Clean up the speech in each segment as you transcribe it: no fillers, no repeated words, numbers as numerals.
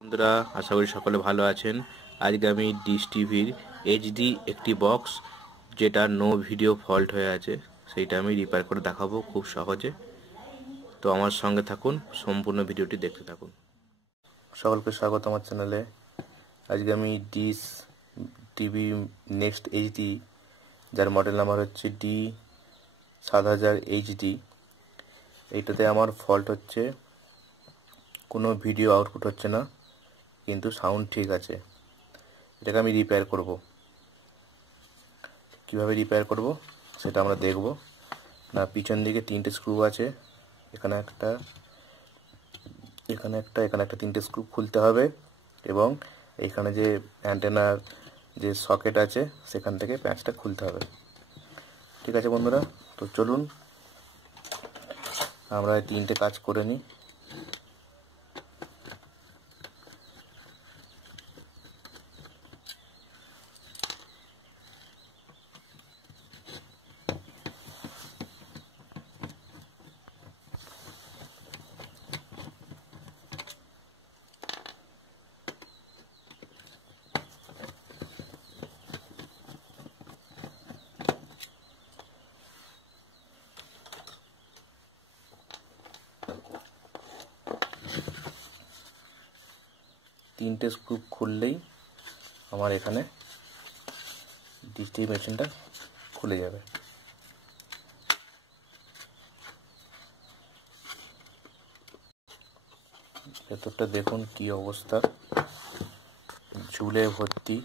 বন্ধুরা, আশা করি সকলে ভালো আছেন। আজকে আমি ডিশ টিভির এইচডি একটি বক্স যেটা নো ভিডিও ফল্ট হয়ে আছে সেইটা আমি রিপেয়ার করে দেখাবো খুব সহজে। তো আমার সঙ্গে থাকুন, সম্পূর্ণ ভিডিওটি দেখতে থাকুন। সকলকে স্বাগত আমার চ্যানেলে। আজকে আমি ডিশ টিভি নেক্সট এইচডি, যার মডেল নাম্বার হচ্ছে D-7000 এইচডি, এইটাতে আমার ফল্ট হচ্ছে কোনো ভিডিও আউটপুট হচ্ছে না, কিন্তু সাউন্ড ঠিক আছে। এটাকে আমি রিপেয়ার করব। কিভাবে রিপেয়ার করব সেটা আমরা দেখব। না, পিছন দিকে তিনটে স্ক্রু আছে, এখানে একটা, এখানে একটা তিনটে স্ক্রু খুলতে হবে, এবং এখানে যে অ্যান্টেনার যে সকেট আছে সেখান থেকে প্যাঁচটা খুলতে হবে। ঠিক আছে বন্ধুরা, তো চলুন আমরা এই তিনটে কাজ করে নিই। তিনটে স্ক্রু খুললেই আমার এখানে ডিশ টিভি মেশিনটা খুলে যাবে। ভেতরটা দেখুন কি অবস্থা, ঝুলে ভর্তি।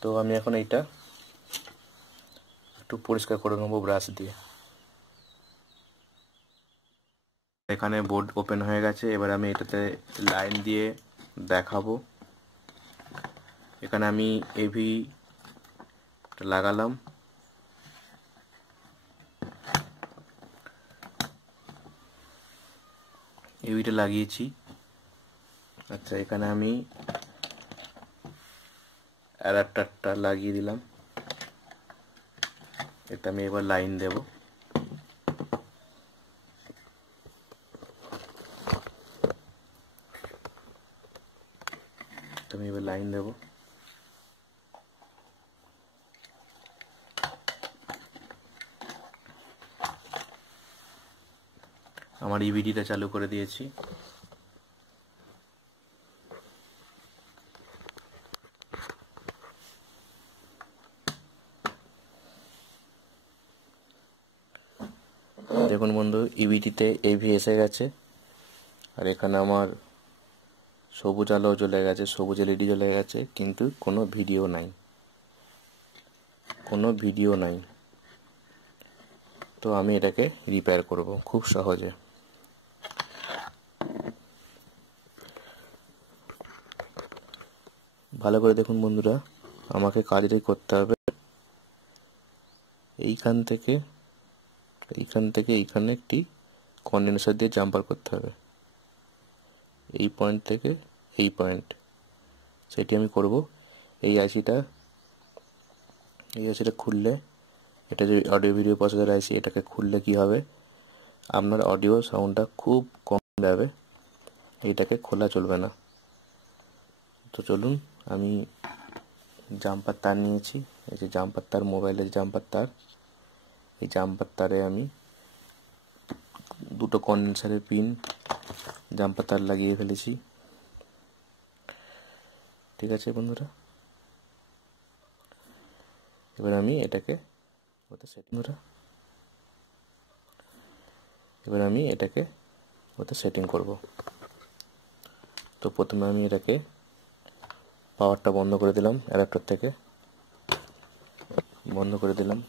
তো আমি এখন এইটা একটু পরিষ্কার করে নেবো ব্রাশ দিয়ে। এখানে বোর্ড ওপেন হয়ে গেছে, এবার আমি এটাতে লাইন দিয়ে দেখাবো। এখানে আমি এভি লাগালাম, এভিটা লাগিয়েছি। আচ্ছা, এখানে আমি অ্যাডাপ্টারটা লাগিয়ে দিলাম। এটা আমি এবার লাইন দেব। আমি এবার লাইন দেব। আমার ইভিডিটা চালু করে দিয়েছি। দেখুন বন্ধু, ইভিডিতে এভি এসে গেছে, আর এখানে আমার সবুজ আলো জ্বলে গেছে, সবুজ এলইডি জ্বলে গেছে, কিন্তু কোনো ভিডিও নাই, কোনো ভিডিও নাই। তো আমি এটাকে রিপেয়ার করব খুব সহজে। ভালো করে দেখুন বন্ধুরা, আমাকে কাজটাই করতে হবে। এইখান থেকে এইখানে একটি কন্ডেন্সার দিয়ে জাম্পার করতে হবে, এই পয়েন্ট থেকে এই পয়েন্ট, সেটি আমি করব। এই আইসিটা খুললে, এটা যে অডিও ভিডিও প্রসেসর আইসি, এটাকে খুললে কি হবে, আপনার অডিও সাউন্ডটা খুব কম যাবে, এইটাকে খোলা চলবে না। তো চলুন, আমি জাম্পার তার নিয়েছি, এই যে জাম্পার তার, মোবাইলের জাম্পার তার, এই জাম্পার তারে আমি দুটো কন্ডেন্সারের পিন জাম্পার তার লাগিয়ে ফেলেছি। ঠিক আছে বন্ধুরা, এবার আমি এটাকে ওতে সেটিং করব। তো প্রথমে আমি এটাকে পাওয়ারটা বন্ধ করে দিলাম, অ্যাডাপ্টার থেকে বন্ধ করে দিলাম।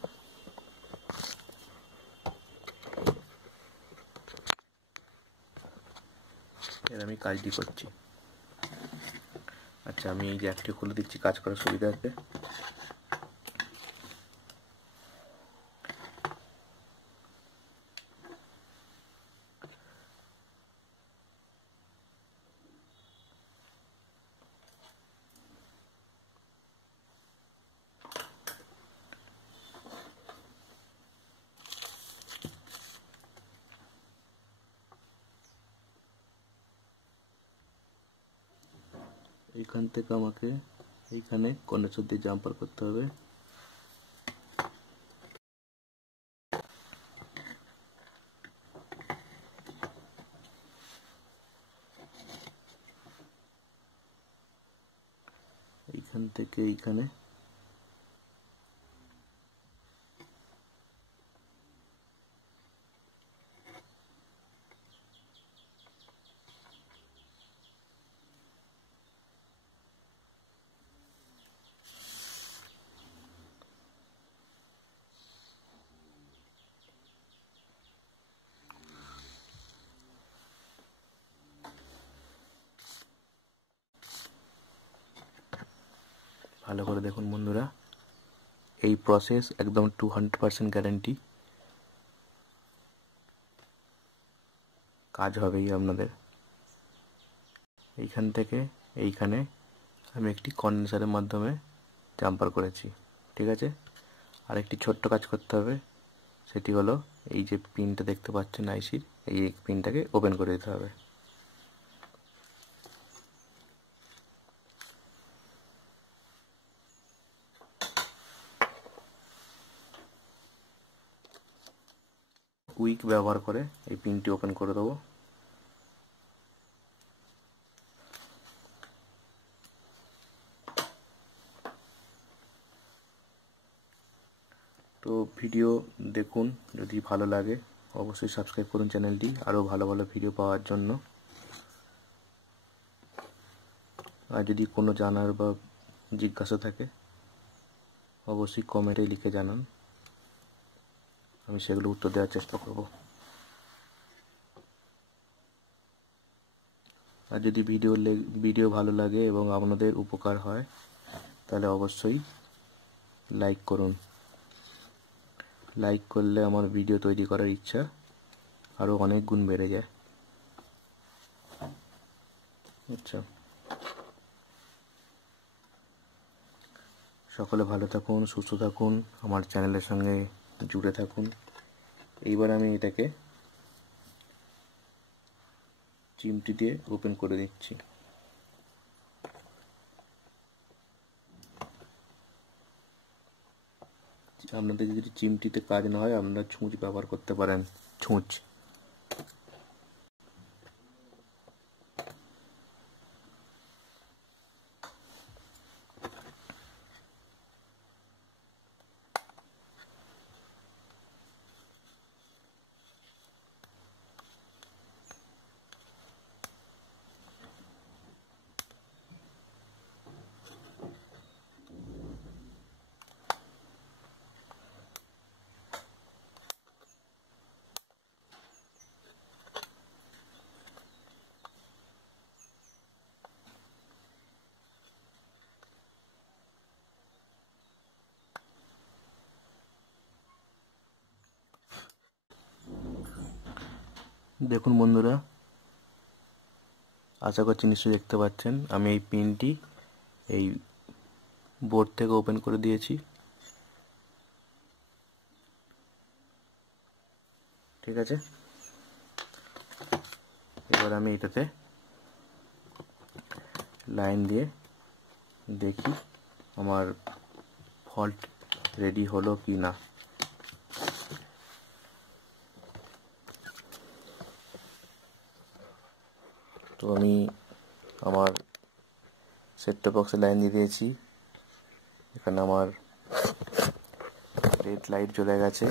এর আমি কাজটি করছি। আচ্ছা, আমি এই জ্যাকটি খুলে দিচ্ছি কাজ করার সুবিধার্থে। এইখান থেকে আমাকে এইখানে কন্ডেন্সার দিয়ে জাম্পার করতে হবে। এইখান থেকে এইখানে ভালো করে দেখুন বন্ধুরা, এই প্রসেস একদম 200% গ্যারান্টি, কাজ হবেই আপনাদের। এইখান থেকে এইখানে আমি একটি কন্ডেন্সারের মাধ্যমে জাম্পার করেছি, ঠিক আছে। আর একটি ছোট্ট কাজ করতে হবে, সেটি হলো এই যে পিনটা দেখতে পাচ্ছেন আইসির, এই পিনটাকে ওপেন করে দিতে হবে। উইক ব্যবহার করে এই পিনটি ওপেন করে দেবো। তো ভিডিও দেখুন, যদি ভালো লাগে অবশ্যই সাবস্ক্রাইব করুন চ্যানেলটি আরও ভালো ভালো ভিডিও পাওয়ার জন্য। আর যদি কোনো জানার বা জিজ্ঞাসা থাকে অবশ্যই কমেন্টে লিখে জানান, আমি সেগুলো উত্তর দেওয়ার চেষ্টা করব। আর যদি ভিডিও ভালো লাগে এবং আপনাদের উপকার হয় তাহলে অবশ্যই লাইক করুন। লাইক করলে আমার ভিডিও তৈরি করার ইচ্ছা আরও অনেক গুণ বেড়ে যায়। আচ্ছা, সকলে ভালো থাকুন, সুস্থ থাকুন, আমার চ্যানেলের সঙ্গে জুড়ে থাকুন। এইবার আমি এটাকে চিমটি দিয়ে ওপেন করে দিচ্ছি। আপনাদের যদি চিমটিতে কাজ না হয় আপনারা ছুঁচ ব্যবহার করতে পারেন, ছুঁচ। দেখুন বন্ধুরা, আশা করছি নিশ্চয়ই দেখতে পাচ্ছেন আমি এই পিনটি এই বোর্ড থেকে ওপেন করে দিয়েছি, ঠিক আছে। এবার আমি এটাতে লাইন দিয়ে দেখি আমার ফল্ট রেডি হলো কি না। তো আমি আমার সেট টপ বক্সে লাইন দিয়ে দিয়েছি, এখানে আমার রেড লাইট জ্বলে গেছে।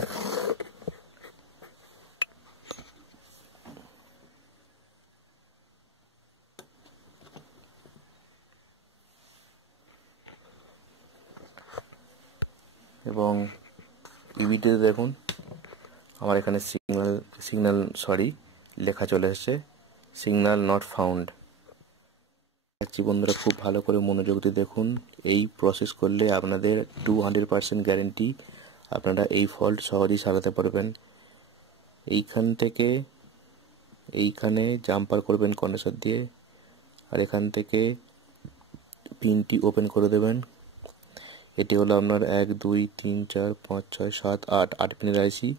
এবং ইভিটিতে দেখুন আমার এখানে সিগন্যাল লেখা চলে এসেছে, সিগন্যাল নট ফাউন্ড। বন্ধুরা খুব ভালো করে মনোযোগ দিয়ে দেখুন, এই প্রসেস করলে আপনাদের 200% গ্যারেন্টি, আপনারা এই ফল্ট সহজেই সারাতে পারবেন। এইখান থেকে এইখানে জাম্পার করবেন কন্ডেন্সার দিয়ে, আর এখান থেকে পিনটি ওপেন করে দেবেন। এটি হলো আপনার 1 2 3 4 5 6 7 8 পিনের আইসি।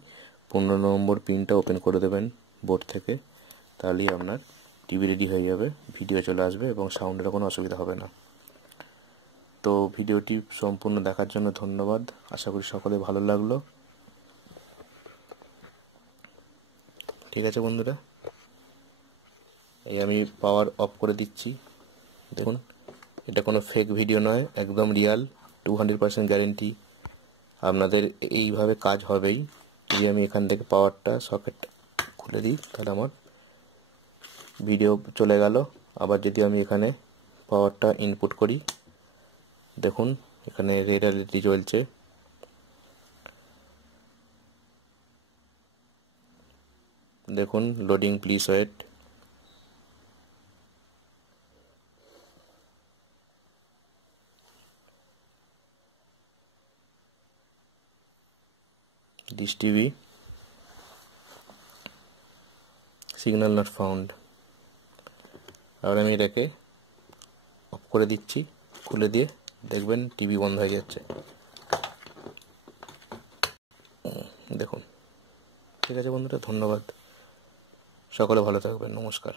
15 নম্বর পিনটা ওপেন করে দেবেন বোর্ড থেকে, তাহলেই আপনার টিভি রেডি হয়ে যাবে, ভিডিও চলে আসবে এবং সাউন্ডের কোনো অসুবিধা হবে না। তো ভিডিওটি সম্পূর্ণ দেখার জন্য ধন্যবাদ। আশা করি সকলে ভালো লাগলো। ঠিক আছে বন্ধুরা, এই আমি পাওয়ার অফ করে দিচ্ছি। দেখুন, এটা কোনো ফেক ভিডিও নয়, একদম রিয়াল, 200% গ্যারেন্টি। আপনাদের এইভাবে কাজ হবেই। যদি আমি এখান থেকে পাওয়ারটা সকেট খুলে দিই তাহলে আমার ভিডিও চলে গেল। আবার যদি আমি এখানে পাওয়ারটা ইনপুট করি, দেখুন এখানে রেড এলইডি জ্বলছে। দেখুন, loading, please wait. This TV signal not found। আর আমি এটাকে অফ করে দিচ্ছি, খুলে দিয়ে দেখবেন টিভি বন্ধ হয়ে যাচ্ছে। দেখুন। ঠিক আছে বন্ধুরা, ধন্যবাদ। সকলে ভালো থাকবেন। নমস্কার।